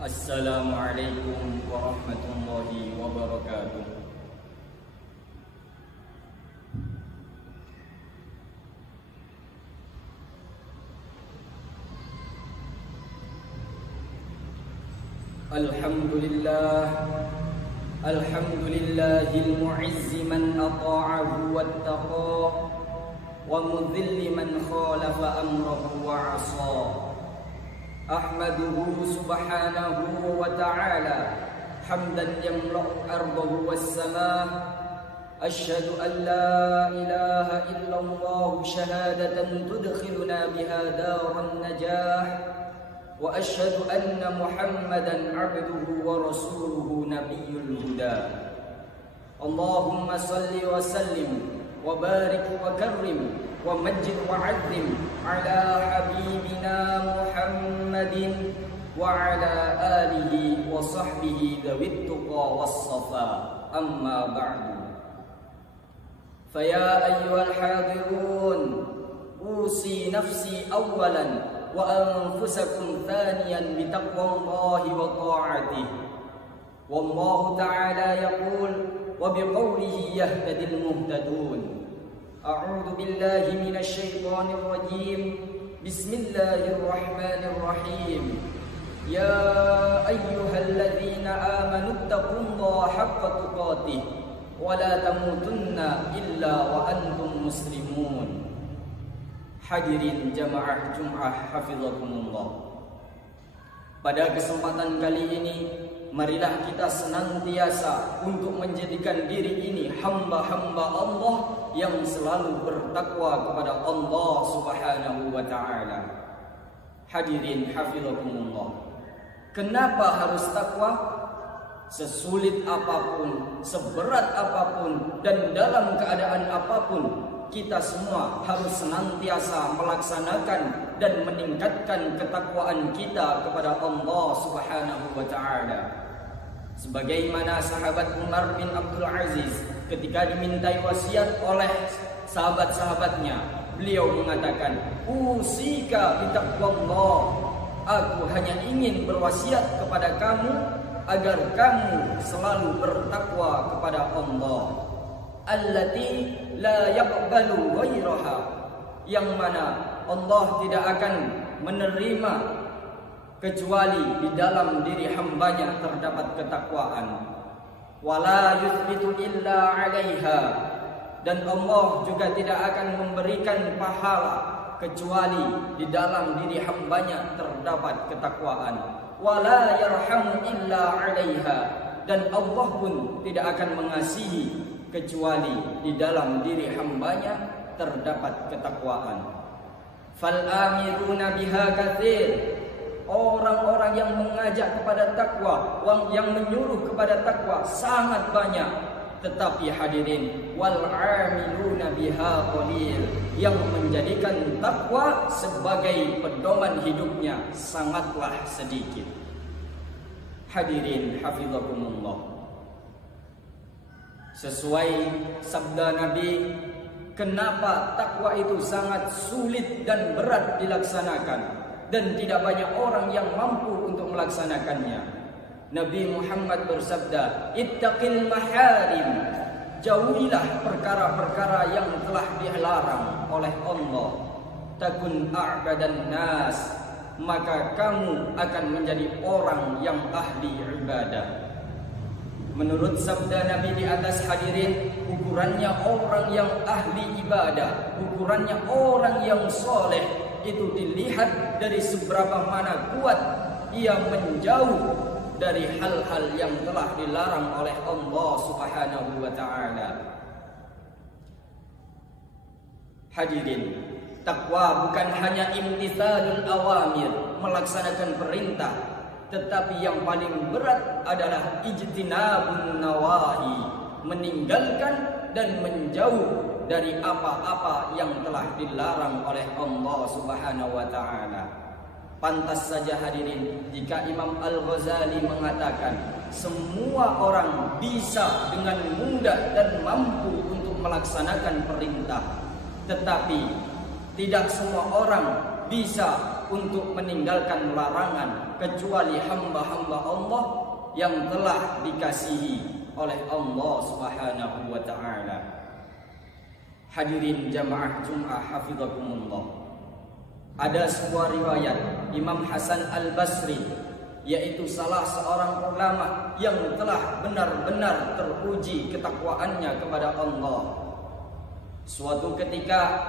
Assalamualaikum warahmatullahi wabarakatuh. Alhamdulillah, alhamdulillahil mu'izzi man ata'ahu wattaqa wa mudhilli man khalafa amrahu wa 'asa. Ahmaduhu subhanahu wa ta'ala hamdan yamla'u ardahu was-samaa. Asyhadu an la ilaha illallah syahadatan tudkhiluna biha daran najah. Wa asyhadu anna Muhammadan 'abduhu wa rasuluhu nabiyyul huda. Allahumma salli wa sallim wa barik wa karrim wa majid wa 'azzim ala habibina Muhammadin wa ala alihi wa sahbihi dhawit tuqa was safa. Amma ba'du. Faya ayyuhal hadirun, usi nafsi awalan wa anfusakum thaniyan bi taqwallahi wa ta'atihi. Wallahu ta'ala yaqul wa biqawlihi yahtadil muhtadun. A'udzu billahi minasy syaithanir rajim. Bismillahirrahmanirrahim. Ya ayyuhalladzina amanu taqullaha haqqa tuqatih wa la tamutunna illa wa antum muslimun. Hadirin jamaah Jum'ah hafizakumullah. Pada kesempatan kali ini, marilah kita senantiasa untuk menjadikan diri ini hamba-hamba Allah yang selalu bertakwa kepada Allah Subhanahu wa ta'ala. Hadirin hafizakumullah. Kenapa harus takwa? Sesulit apapun, seberat apapun, dan dalam keadaan apapun, kita semua harus senantiasa melaksanakan dan meningkatkan ketakwaan kita kepada Allah Subhanahu wa ta'ala. Sebagaimana sahabat Umar bin Abdul Aziz ketika dimintai wasiat oleh sahabat-sahabatnya, beliau mengatakan, "Usika bitaqwallah." Aku hanya ingin berwasiat kepada kamu agar kamu selalu bertakwa kepada Allah. Allati la yaqbalu ghairaha, yang mana Allah tidak akan menerima kecuali di dalam diri hambanya terdapat ketakwaan. Wala yuthbitu illa 'alaiha, dan Allah juga tidak akan memberikan pahala kecuali di dalam diri hambanya terdapat ketakwaan. Wala yarhamu illa 'alaiha, dan Allah pun tidak akan mengasihi kecuali di dalam diri hambanya terdapat ketakwaan. Fal amiruna biha katsir, orang-orang yang mengajak kepada takwa, yang menyuruh kepada takwa sangat banyak. Tetapi hadirin, wal amiluna biha qalil, yang menjadikan takwa sebagai pedoman hidupnya sangatlah sedikit. Hadirin hafizakumullah. Sesuai sabda Nabi, kenapa takwa itu sangat sulit dan berat dilaksanakan dan tidak banyak orang yang mampu untuk melaksanakannya. Nabi Muhammad bersabda, "Ittaqil maharim." Jauhilah perkara-perkara yang telah dilarang oleh Allah. Takun a'badan nas, maka kamu akan menjadi orang yang ahli ibadah. Menurut sabda Nabi di atas hadirin, ukurannya orang yang ahli ibadah, ukurannya orang yang soleh, itu dilihat dari seberapa mana kuat ia menjauh dari hal-hal yang telah dilarang oleh Allah Subhanahu wa ta'ala. Hadirin, takwa bukan hanya imtithalul awamir, melaksanakan perintah, tetapi yang paling berat adalah ijtinabun nawahi, meninggalkan dan menjauh dari apa-apa yang telah dilarang oleh Allah Subhanahu wa ta'ala. Pantas saja hadirin jika Imam Al-Ghazali mengatakan, semua orang bisa dengan mudah dan mampu untuk melaksanakan perintah, tetapi tidak semua orang bisa untuk meninggalkan larangan kecuali hamba-hamba Allah yang telah dikasihi oleh Allah Subhanahu wa taala. Hadirin jamaah Jumat hafizakumullah. Ada sebuah riwayat Imam Hasan Al-Basri, yaitu salah seorang ulama yang telah benar-benar teruji ketakwaannya kepada Allah. Suatu ketika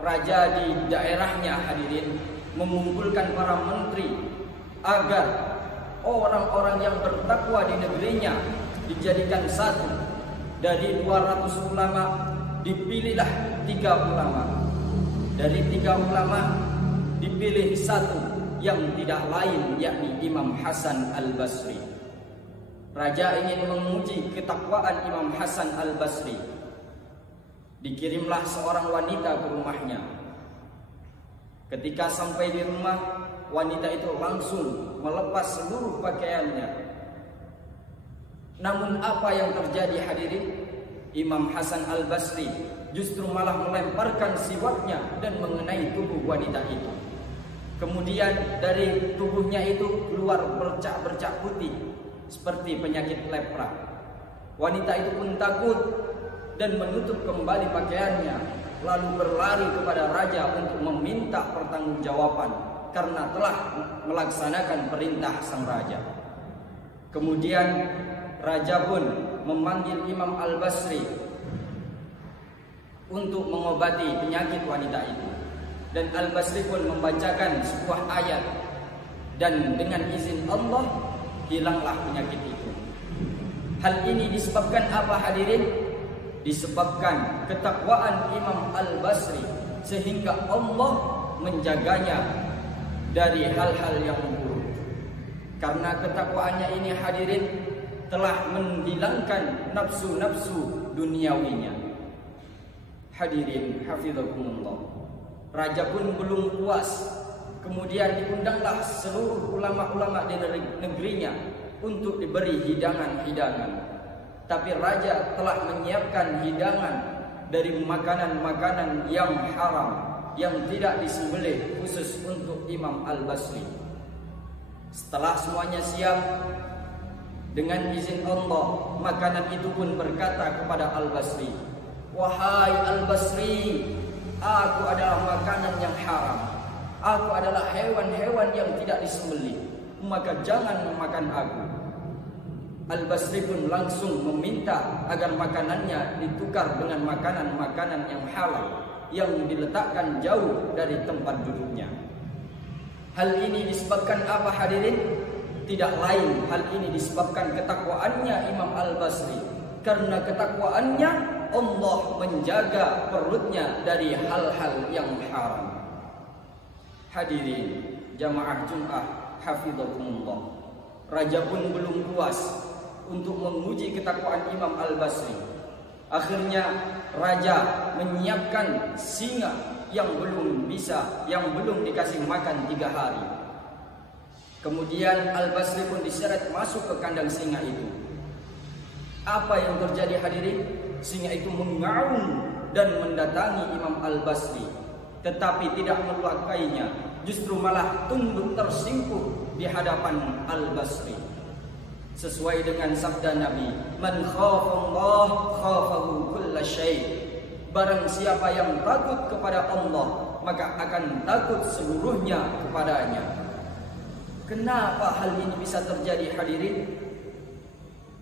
raja di daerahnya, hadirin, mengumpulkan para menteri agar orang-orang yang bertakwa di negerinya dijadikan satu. Dari 200 ulama dipilihlah 3 ulama. Dari 3 ulama dipilih satu yang tidak lain, yakni Imam Hasan Al-Basri. Raja ingin menguji ketakwaan Imam Hasan Al-Basri. Dikirimlah seorang wanita ke rumahnya. Ketika sampai di rumah, wanita itu langsung melepas seluruh pakaiannya. Namun apa yang terjadi, hadirin? Imam Hasan Al-Basri justru malah melemparkan siwaknya dan mengenai tubuh wanita itu. Kemudian dari tubuhnya itu keluar bercak-bercak putih seperti penyakit lepra. Wanita itu pun takut dan menutup kembali pakaiannya, lalu berlari kepada raja untuk meminta pertanggungjawaban karena telah melaksanakan perintah sang raja. Kemudian raja pun memanggil Imam Al-Basri untuk mengobati penyakit wanita itu. Dan Al-Basri pun membacakan sebuah ayat, dan dengan izin Allah hilanglah penyakit itu. Hal ini disebabkan apa, hadirin? Disebabkan ketakwaan Imam Al-Basri, sehingga Allah menjaganya dari hal-hal yang buruk. Karena ketakwaannya ini, hadirin, telah menghilangkan nafsu-nafsu duniawinya. Hadirin hafizakumullah. Raja pun belum puas. Kemudian diundanglah seluruh ulama-ulama di negerinya untuk diberi hidangan-hidangan. Tapi raja telah menyiapkan hidangan dari makanan-makanan yang haram, yang tidak disembelih khusus untuk Imam Al-Basri. Setelah semuanya siap, dengan izin Allah, makanan itu pun berkata kepada Al-Basri, "Wahai Al-Basri, aku adalah makanan yang haram. Aku adalah hewan-hewan yang tidak disembelih, maka jangan memakan aku." Al-Basri pun langsung meminta agar makanannya ditukar dengan makanan-makanan yang halal, yang diletakkan jauh dari tempat duduknya. Hal ini disebabkan apa, hadirin? Tidak lain, hal ini disebabkan ketakwaannya Imam Al-Basri. Karena ketakwaannya, Allah menjaga perutnya dari hal-hal yang haram. Hadirin jamaah Jumat hafizakumullah. Raja pun belum puas untuk menguji ketakwaan Imam Al-Basri. Akhirnya raja menyiapkan singa yang belum dikasih makan 3 hari. Kemudian Al-Basri pun diseret masuk ke kandang singa itu. Apa yang terjadi, hadirin? Singa itu mengaum dan mendatangi Imam Al-Basri, tetapi tidak melukainya, justru malah tunduk tersingkuk di hadapan Al-Basri. Sesuai dengan sabda Nabi, "Man khafallah khafahu kulla syai'." Barang siapa yang takut kepada Allah, maka akan takut seluruhnya kepadanya. Kenapa hal ini bisa terjadi, hadirin?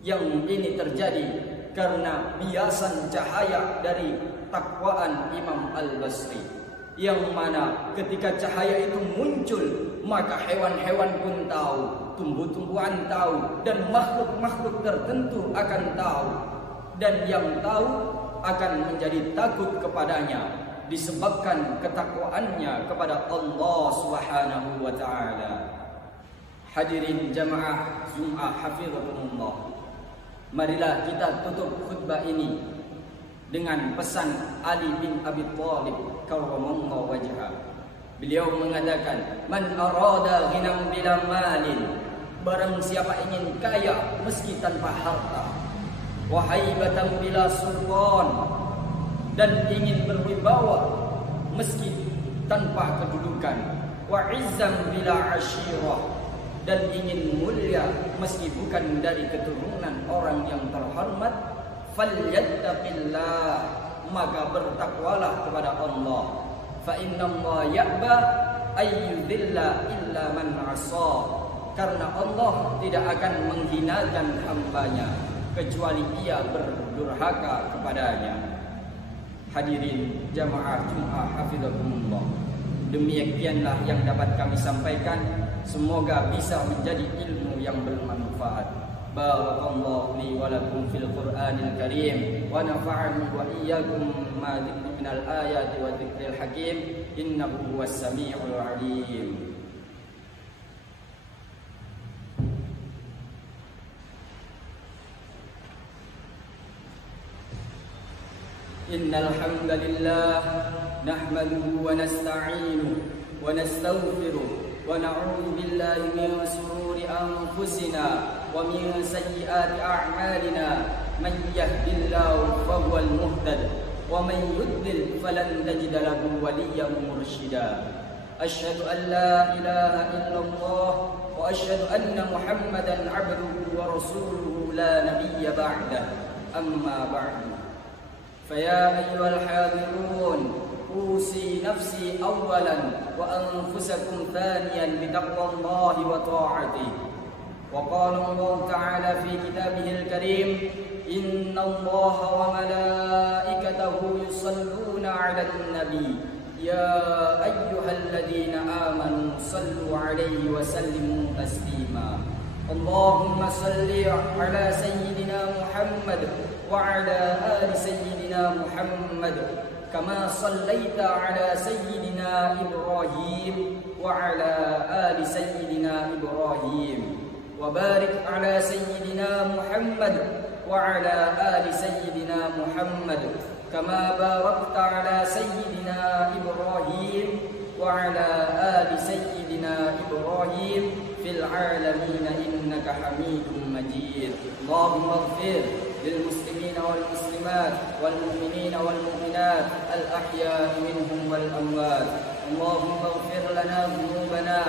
Yang ini terjadi karena biasan cahaya dari takwaan Imam Al-Basri, yang mana ketika cahaya itu muncul, maka hewan-hewan pun tahu, tumbuh-tumbuhan tahu, dan makhluk-makhluk tertentu akan tahu, dan yang tahu akan menjadi takut kepadanya disebabkan ketakwaannya kepada Allah Subhanahu wa taala. Hadirin jamaah Jumat hafizakumullah. Marilah kita tutup khutbah ini dengan pesan Ali bin Abi Thalib karramallahu wajhah. Beliau mengatakan, "Man arada ghinam bila malin." Barang siapa ingin kaya meski tanpa harta, wa haibatan bila sultan, dan ingin berwibawa meski tanpa kedudukan, wa izzan bila ashirah, dan ingin mulia meski bukan dari keturunan orang yang terhormat, falyattaqillah, maka bertakwalah kepada Allah. Fa innallaha ya'ba ayyudilla illa man 'asa, karena Allah tidak akan menghinakan hambanya kecuali ia berdurhaka kepadanya. Hadirin jamaah Jumat hafizakumullah, demikianlah yang dapat kami sampaikan. Semoga bisa menjadi ilmu yang bermanfaat. Barakallahu li wa lakum fil Qur'anil Karim wa nafa'ani wa iyyakum ma dzikri minal ayati wa dzikril hakim innahu huwas samiul alim. Innal hamdalillah nahmaduhu wa nasta'inuhu wa nastaghfiruh wa na'udzu billahi min shururi anfusina wa min sayyiati a'malina, man yahdihillahu fahuwal muhtadi wa man yudlil falan tajida lahu waliyyan mursyida. Asyhadu an la ilaha illallah wa asyhadu anna Muhammadan 'abduhu wa rasuluhu la nabiyya ba'dah. Amma ba'du. Faya ayyuhal hadirun, أوصي نفسي أولا وأنفسكم ثانيا بتقوى الله وطاعته. وقال الله تعالى في كتابه الكريم إن الله وملائكته يصلون على النبي يا أيها الذين آمنوا صلوا عليه وسلموا تسليما. اللهم صل على سيدنا محمد وعلى آل سيدنا محمد كما صليت على سيدنا إبراهيم وعلى آل سيدنا إبراهيم، وبارك على سيدنا محمد وعلى آل سيدنا محمد كما باركت على سيدنا إبراهيم وعلى آل سيدنا إبراهيم في العالمين إنك حميد مجيد. اللهم اغفر للمسلمين والمسلمات والمؤمنين والمؤمنات الأحياء منهم والأموات. اللهم اغفر لنا ذنوبنا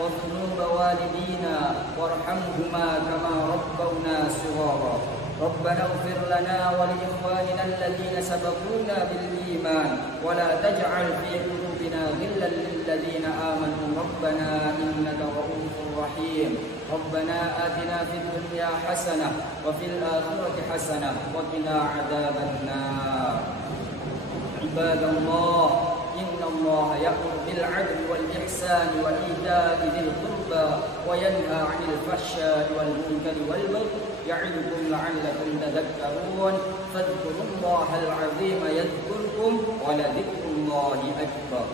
وذنوب والدينا وارحمهما كما ربونا صغارا. ربنا اغفر لنا ولإخواننا الذين سبقونا بالإيمان ولا تجعل في قلوبنا غلا للذين آمنوا ربنا إنك رؤوف رحيم. ربنا آتنا في الدنيا حسنة وفي الآخرة حسنة وقنا عذاب النار. عباد الله، إن الله يأمر بالعدل والإحسان وإيتاء ذي القربى وينهى عن الفحشاء والمنكر والبغي يعظكم لعلكم تذكرون. فاذكروا الله العظيم يذكركم ولذكر الله أكبر.